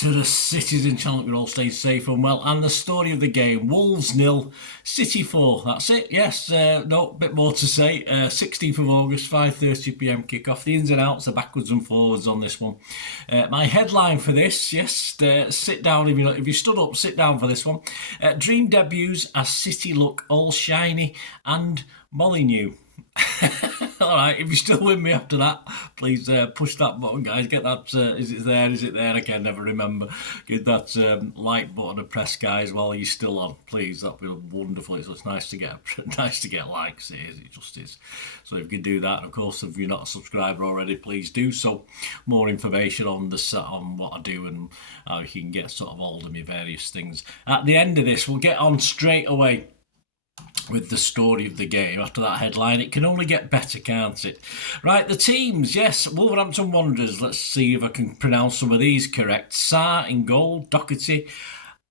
to the citizen channel. You're all staying safe and well. And the story of the game: Wolves 0, City 4. That's it. Yes, no bit more to say. 16th of August, 5:30 p.m. kickoff. The ins and outs, the backwards and forwards on this one. My headline for this: yes, sit down if you stood up. Sit down for this one. Dream debuts as City look all shiny and Molineux. Alright, if you're still with me after that, please push that button, guys. Get that, is it there, is it there? I can never remember. Get that like button to press, guys, while you're still on. Please, that'd be wonderful. It's just nice to get likes, it is, it just is. So if you could do that, and of course, if you're not a subscriber already, please do so. More information on what I do and how you can get sort of hold of me, various things. At the end of this, we'll get on straight away with the story of the game. After that headline, it can only get better, can't it? Right, the teams, yes, Wolverhampton Wanderers. Let's see if I can pronounce some of these correct. Sarr in goal, Doherty,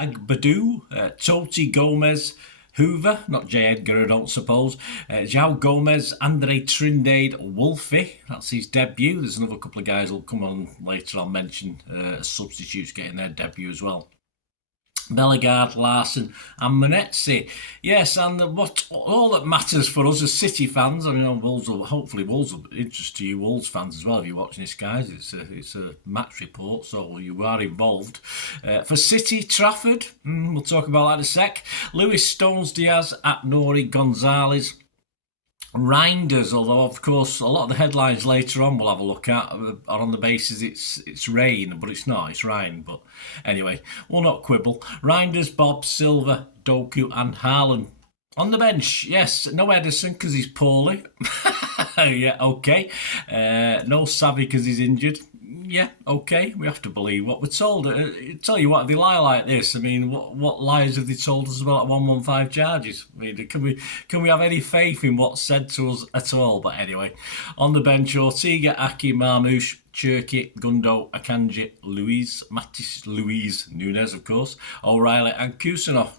Agbadou, Toti, Gomez, Hoover, not J. Edgar, I don't suppose, João Gomez, Andre Trindade, Wolfie, that's his debut. There's another couple of guys who'll come on later, I'll mention substitutes getting their debut as well. Bellegarde, Larson and Manetzi. Yes, and all that matters for us as City fans, I mean, hopefully Wolves will interest to you Wolves fans as well if you're watching this, guys. It's a match report, so you are involved. For City, Trafford, we'll talk about that in a sec. Lewis, Stones, Diaz, Nori, Gonzalez, Reinders, although of course a lot of the headlines later on we'll have a look at are on the basis it's rain, but it's not, it's rain. But anyway, we'll not quibble. Reinders, Bob, Silva, Doku and Haaland. On the bench, yes, no Edison because he's poorly. Yeah, okay. No Savvy because he's injured. Yeah, okay, we have to believe what we're told. Tell you what, if they lie like this, I mean, what lies have they told us about 115 charges? I mean, can we have any faith in what's said to us at all? But anyway, on the bench, Ortega, Aki, Marmouche, Cherki, Gundo, Akanji, Mattis, Luis, Nunes, of course, O'Reilly and Kusanov.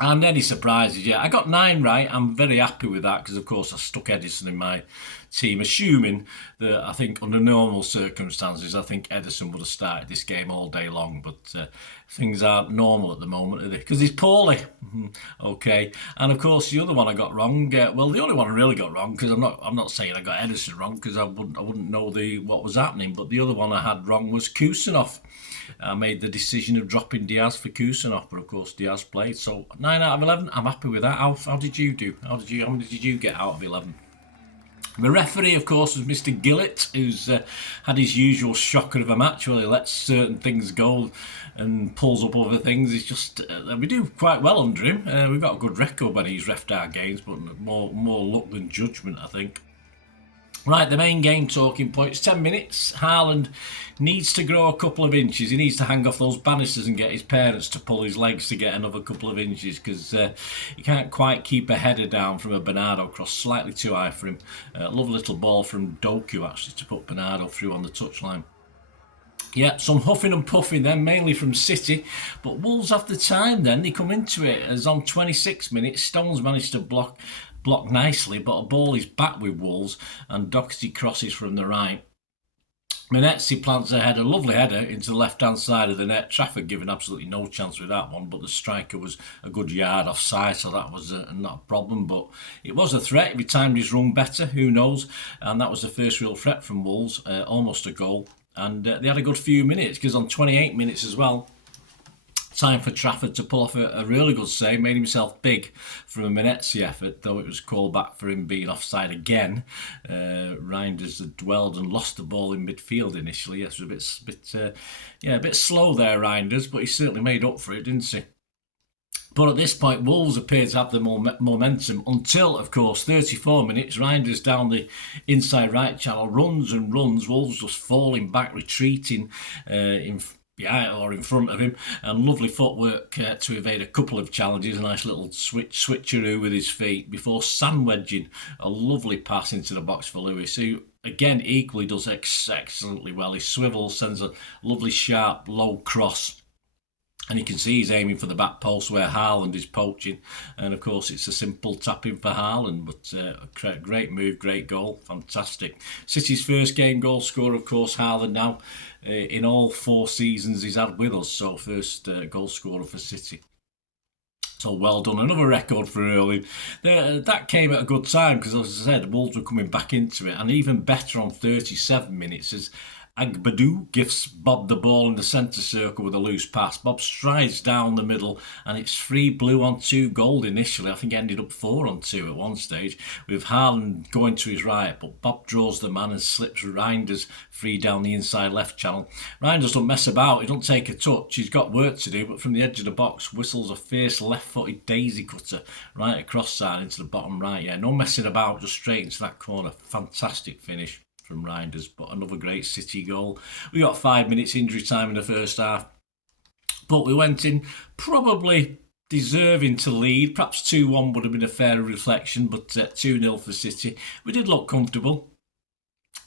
And any surprises, yeah. I got 9 right. I'm very happy with that because, of course, I stuck Edison in my team, assuming that I think under normal circumstances, I think Edison would have started this game all day long. But things aren't normal at the moment, are they? Because he's poorly. Okay. And, of course, the other one I got wrong. Well, the only one I really got wrong, because I'm not saying I got Edison wrong because I wouldn't know what was happening. But the other one I had wrong was Kusanov. I made the decision of dropping Diaz for Kusanov, but of course Diaz played. So 9 out of 11, I'm happy with that. How did you do? How many did you get out of 11? The referee, of course, was Mr. Gillett, who's had his usual shocker of a match where he lets certain things go and pulls up other things. It's just, we do quite well under him. We've got a good record when he's refed our games, but more luck than judgment, I think. Right, the main game talking points, 10 minutes. Haaland needs to grow a couple of inches. He needs to hang off those banisters and get his parents to pull his legs to get another couple of inches because he can't quite keep a header down from a Bernardo cross. Slightly too high for him. Lovely little ball from Doku, actually, to put Bernardo through on the touchline. Yeah, some huffing and puffing then, mainly from City. But Wolves have the time then. They come into it as on 26 minutes. Stones managed to block nicely, but a ball is back with Wolves and Doherty crosses from the right. Manetzi plants a header, lovely header, into the left-hand side of the net. Trafford given absolutely no chance with that one, but the striker was a good yard offside, so that was not a problem. But it was a threat. If he timed his run better, who knows? And that was the first real threat from Wolves, almost a goal. And they had a good few minutes, because on 28 minutes as well, time for Trafford to pull off a really good save, made himself big from a Manetzi effort, though it was called back for him being offside again. Reinders had dwelled and lost the ball in midfield initially. Yes, it was a bit slow there, Reinders, but he certainly made up for it, didn't he? But at this point, Wolves appeared to have the momentum until, of course, 34 minutes. Reinders down the inside right channel, runs and runs. Wolves just falling back, retreating in front of him, and lovely footwork to evade a couple of challenges. A nice little switcheroo with his feet before sandwedging a lovely pass into the box for Lewis, who again equally does excellently well. He swivels, sends a lovely sharp low cross, and you can see he's aiming for the back post where Haaland is poaching. And of course it's a simple tap-in for Haaland, but great move, great goal, fantastic. City's first game goal scorer, of course, Haaland now. in all 4 seasons he's had with us. So first goal scorer for City. So well done. Another record for Erling. That came at a good time because, as I said, Wolves were coming back into it. And even better on 37 minutes as Agbadou gives Bob the ball in the centre circle with a loose pass. Bob strides down the middle and it's 3 blue on 2 gold initially. I think it ended up 4 on 2 at one stage with Haaland going to his right, but Bob draws the man and slips Reinders free down the inside left channel. Reinders don't mess about, he don't take a touch, he's got work to do, but from the edge of the box whistles a fierce left-footed daisy cutter right across side into the bottom right. Yeah, no messing about, just straight into that corner. Fantastic finish from Reinders, but another great City goal. We got 5 minutes injury time in the first half, but we went in probably deserving to lead. Perhaps 2-1 would have been a fairer reflection, but 2-0 for City. We did look comfortable.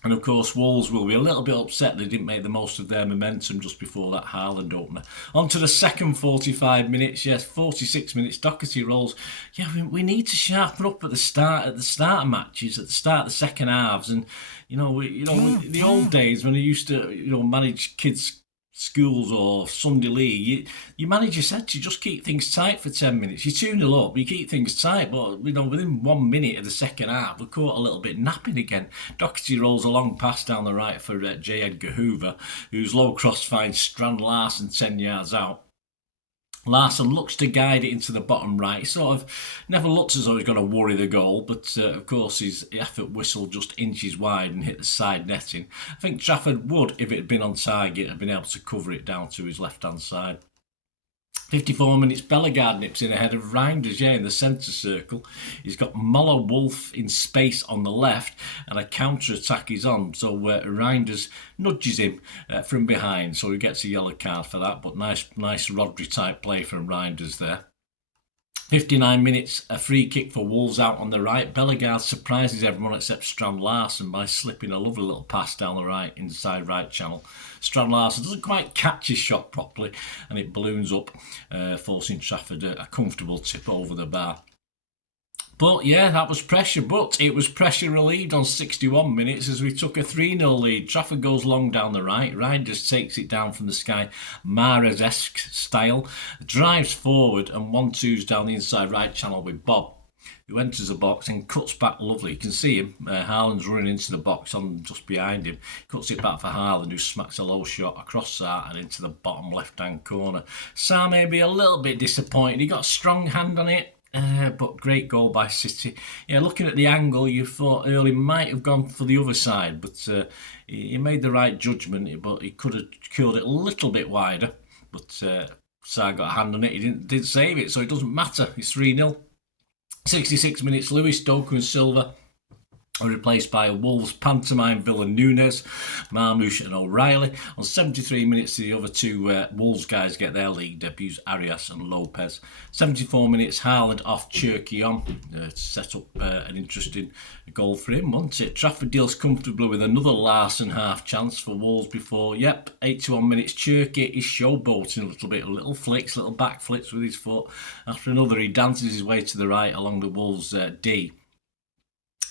And of course, Wolves will be a little bit upset they didn't make the most of their momentum just before that Haaland opener. On to the second 45 minutes, yes, 46 minutes. Doherty rolls. Yeah, we need to sharpen up at the start of matches, at the start of the second halves, and the old days when they used to manage kids' schools or Sunday league, you manage your set, you just keep things tight for 10 minutes. You 2-0 up, you keep things tight, but within 1 minute of the second half, we're caught a little bit napping again. Doherty rolls a long pass down the right for J. Edgar Hoover, whose low cross finds Strand Larsen 10 yards out. Larsen looks to guide it into the bottom right. He sort of never looks as though he's going to worry the goal, but of course his effort whistle just inches wide and hit the side netting. I think Trafford would, if it had been on target, have been able to cover it down to his left-hand side. 54 minutes, Bellegarde nips in ahead of Reinders, in the centre circle. He's got Muller Wolf in space on the left, and a counter-attack is on. So Reinders nudges him from behind, so he gets a yellow card for that. But nice Rodri-type play from Reinders there. 59 minutes, a free kick for Wolves out on the right. Bellegarde surprises everyone except Strand Larsen by slipping a lovely little pass down the right, inside right channel. Strand Larsen doesn't quite catch his shot properly and it balloons up, forcing Trafford a comfortable tip over the bar. But yeah, that was pressure, but it was pressure relieved on 61 minutes as we took a 3-0 lead. Trafford goes long down the right. Reinders takes it down from the sky, Mahrez-esque style, drives forward and 1-2s down the inside right channel with Bob, who enters the box and cuts back lovely. You can see him, Haaland's running into the box on just behind him. Cuts it back for Haaland, who smacks a low shot across that and into the bottom left-hand corner. Sam may be a little bit disappointed. He got a strong hand on it. But great goal by City. Yeah, looking at the angle, you thought Erling might have gone for the other side, but he made the right judgment, but he could have curled it a little bit wider. But Sarr got a hand on it, he didn't save it, so it doesn't matter. It's 3-0. 66 minutes, Lewis, Doku and Silva are replaced by Wolves pantomime villain Nunes, Marmouche and O'Reilly. On 73 minutes, the other two Wolves guys get their league debuts, Arias and Lopez. 74 minutes, Haaland off Cherky on to set up an interesting goal for him, wasn't it? Trafford deals comfortably with another Larsen half chance for Wolves before, 81 minutes, Cherky is showboating a little bit, little flicks, little back flips with his foot. After another, he dances his way to the right along the Wolves D.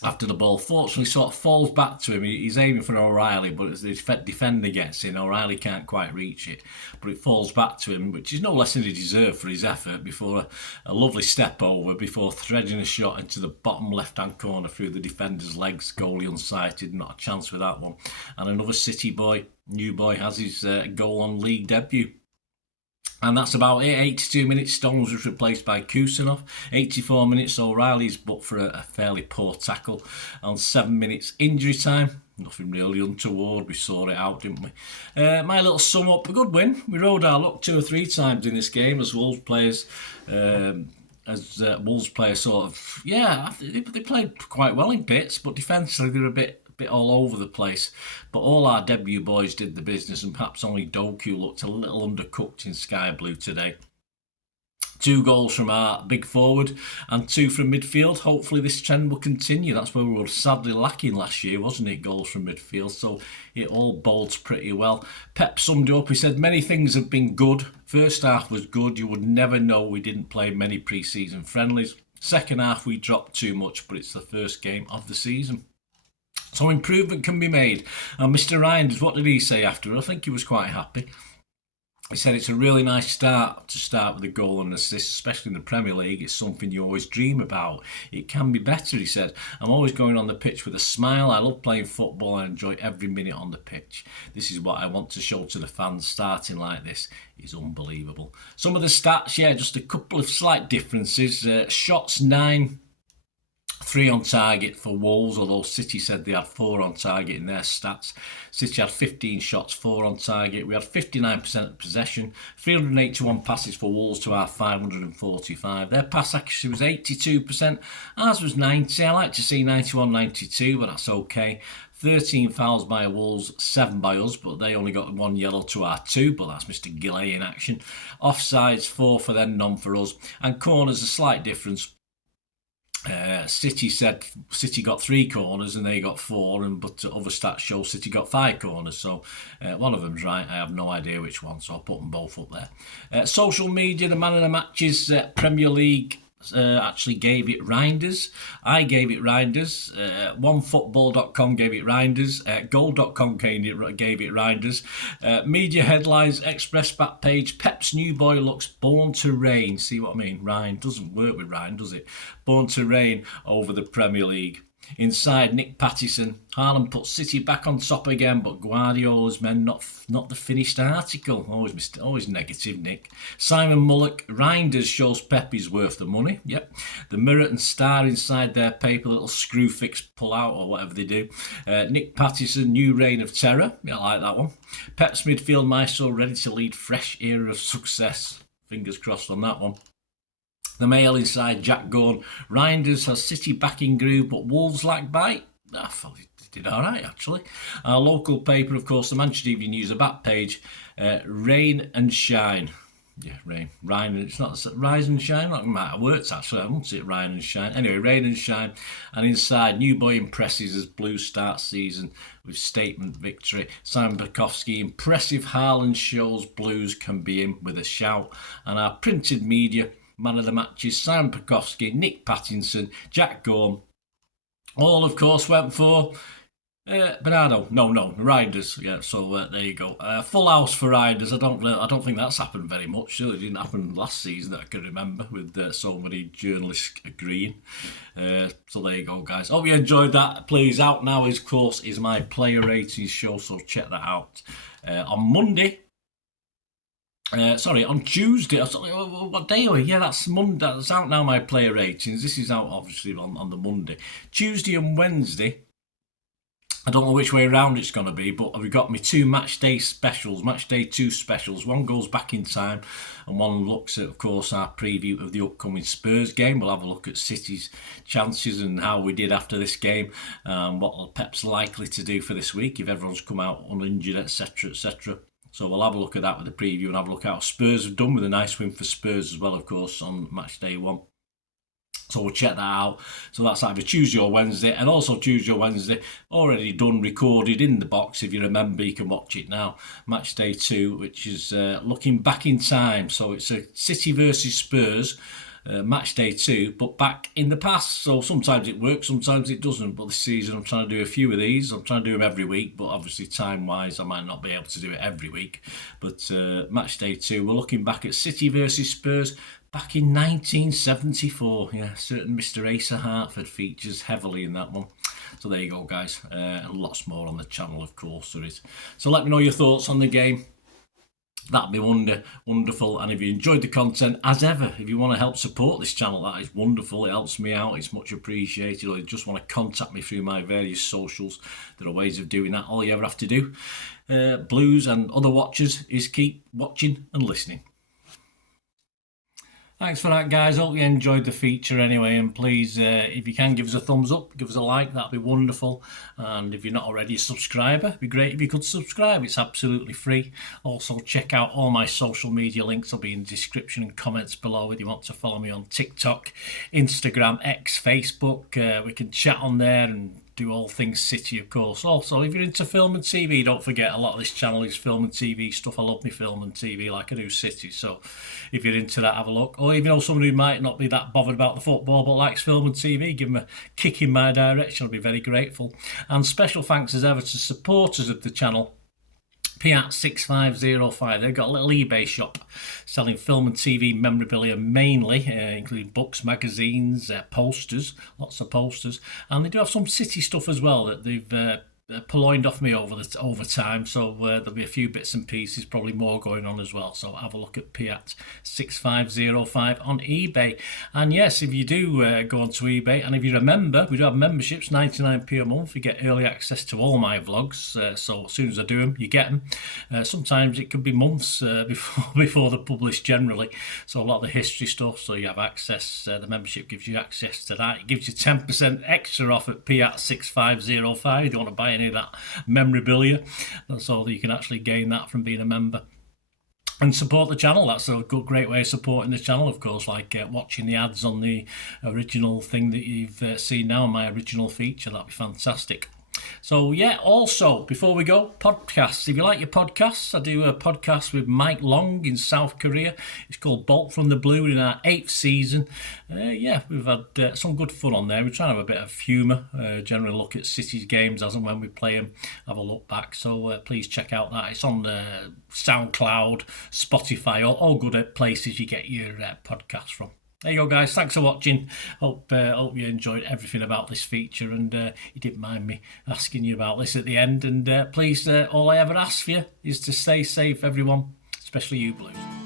After the ball, fortunately, sort of falls back to him. He's aiming for O'Reilly, but as the defender gets in, O'Reilly can't quite reach it. But it falls back to him, which is no less than he deserved for his effort, before a lovely step over, before threading a shot into the bottom left-hand corner through the defender's legs. Goalie unsighted, not a chance with that one. And another City boy, new boy, has his goal on league debut. And that's about it. 82 minutes, Stones was replaced by Kusanov. 84 minutes, O'Reilly's but for a fairly poor tackle. On 7 minutes, injury time. Nothing really untoward. We saw it out, didn't we? My little sum up, a good win. We rode our luck 2 or 3 times in this game as Wolves players. Sort of, they played quite well in bits, but defensively they're a bit all over the place. But all our debut boys did the business, and perhaps only Doku looked a little undercooked in sky blue today. 2 goals from our big forward and 2 from midfield. Hopefully this trend will continue. That's where we were sadly lacking last year, wasn't it? Goals from midfield. So it all bodes pretty well. Pep summed it up. He said many things have been good. First half was good. You would never know we didn't play many pre-season friendlies. Second half we dropped too much, but it's the first game of the season. So improvement can be made. And Mr. Reinders, what did he say after? I think he was quite happy. He said it's a really nice start to start with a goal and assist, especially in the Premier League. It's something you always dream about. It can be better, he said. I'm always going on the pitch with a smile. I love playing football. I enjoy every minute on the pitch. This is what I want to show to the fans. Starting like this is unbelievable. Some of the stats, yeah, just a couple of slight differences. Shots 9. 3 on target for Wolves, although City said they had 4 on target in their stats. City had 15 shots, 4 on target. We had 59% possession, 381 passes for Wolves to our 545. Their pass accuracy was 82%, ours was 90. I like to see 91, 92, but that's okay. 13 fouls by Wolves, 7 by us, but they only got 1 yellow to our 2, but that's Mr. Gilley in action. Offsides, 4 for them, none for us. And corners, a slight difference. City said City got 3 corners and they got 4, but other stats show City got 5 corners, so one of them's right. I have no idea which one, so I'll put them both up there. Social media, the man of the matches, Premier League actually gave it Reinders. I gave it Reinders. OneFootball.com gave it Reinders. Goal.com gave it Reinders. Media headlines, Express back page, Pep's new boy looks born to reign. See what I mean? Ryan doesn't work with Ryan, does it? Born to reign over the Premier League. Inside, Nick Pattison. Haaland put City back on top again, but Guardiola's men not the finished article. Always negative, Nick. Simon Mullock. Reinders shows Pep is worth the money. Yep. The Mirror and Star inside their paper, little screw fix pull out or whatever they do. Nick Pattison, new reign of terror. Yeah, I like that one. Pep's midfield maestro ready to lead fresh era of success. Fingers crossed on that one. The Mail inside, Jack Gorn. Reinders has City back in groove, but Wolves lack bite. I thought he did all right, actually. Our local paper, of course, the Manchester Evening News, a back page. Rain and shine. Yeah, rain. It's not rise and shine. That might have worked, actually. I won't say it rain and shine. Anyway, rain and shine. And inside, new boy impresses as Blues start season with statement victory. Simon Bukowski, impressive Haaland shows Blues can be in with a shout. And our printed media, man of the matches, Simon Bukowski, Nick Pattinson, Jack Gorm. All, of course, went for Bernardo. No, Reinders. Yeah, so there you go. Full house for Reinders. I don't think that's happened very much. It didn't happen last season that I can remember with so many journalists agreeing. So there you go, guys. Hope you enjoyed that. Please, out now, of course, is my player ratings show, so check that out. On Monday, on Tuesday. What day are we? Yeah, that's Monday. That's out now, my player ratings. This is out, obviously, on the Monday. Tuesday and Wednesday, I don't know which way around it's going to be, but we've got me 2 match day specials, match day 2 specials. One goes back in time, and one looks at, of course, our preview of the upcoming Spurs game. We'll have a look at City's chances and how we did after this game, what Pep's likely to do for this week if everyone's come out uninjured, etc., etc. So we'll have a look at that with the preview and have a look at how Spurs have done with a nice win for Spurs as well, of course, on match day 1. So we'll check that out. So that's either Tuesday or Wednesday. And also Tuesday or Wednesday, already done, recorded in the box. If you remember, you can watch it now. Match day 2, which is looking back in time. So it's a City versus Spurs. Match day 2, but back in the past. So sometimes it works, sometimes it doesn't. But this season I'm trying to do a few of these. I'm trying to do them every week, but obviously time-wise I might not be able to do it every week. But match day 2, we're looking back at City versus Spurs back in 1974. Yeah, certain Mr. Asa Hartford features heavily in that one. So there you go, guys. And lots more on the channel, of course, there is. So let me know your thoughts on the game. That'd be wonderful. And if you enjoyed the content, as ever, if you want to help support this channel, that is wonderful. It helps me out. It's much appreciated. Or you just want to contact me through my various socials, there are ways of doing that. All you ever have to do, Blues and other watchers, is keep watching and listening. Thanks for that, guys. Hope you enjoyed the feature anyway. And please, if you can, give us a thumbs up, give us a like. That'd be wonderful. And if you're not already a subscriber, it'd be great if you could subscribe. It's absolutely free. Also, check out all my social media links. Will be in the description and comments below if you want to follow me on TikTok, Instagram, X, Facebook. We can chat on there and do all things City, of course. Also, if you're into film and TV, don't forget a lot of this channel is film and TV stuff. I love me film and TV like I do City. So if you're into that, have a look. Or even though someone who might not be that bothered about the football but likes film and TV, give them a kick in my direction. I'll be very grateful. And special thanks as ever to supporters of the channel. S2025. They've got a little eBay shop selling film and TV memorabilia mainly, including books, magazines, posters, lots of posters, and they do have some City stuff as well that they've purloined off me over time, so there'll be a few bits and pieces, probably more going on as well, so have a look at Piat6505 on eBay. And yes, if you do go onto eBay, and if you remember, we do have memberships, 99p a month. You get early access to all my vlogs, so as soon as I do them, you get them. Sometimes it could be months before they're published generally, so a lot of the history stuff, so you have access. The membership gives you access to that. It gives you 10% extra off at Piat6505 if you want to buy any of that memorabilia, so that you can actually gain that from being a member and support the channel. That's a great way of supporting the channel, of course, like watching the ads on the original thing that you've seen now, my original feature. That'd be fantastic. So yeah, also before we go, podcasts. If you like your podcasts, I do a podcast with Mike Long in South Korea. It's called Bolt from the Blue, in our 8th season. Yeah, we've had some good fun on there. We're trying to have a bit of humour, generally look at City's games as and when we play them, have a look back. So please check out that. It's on Soundcloud, Spotify, all good places you get your podcasts from. There you go, guys. Thanks for watching. Hope you enjoyed everything about this feature, and you didn't mind me asking you about this at the end. And please, all I ever ask for you is to stay safe, everyone, especially you Blues.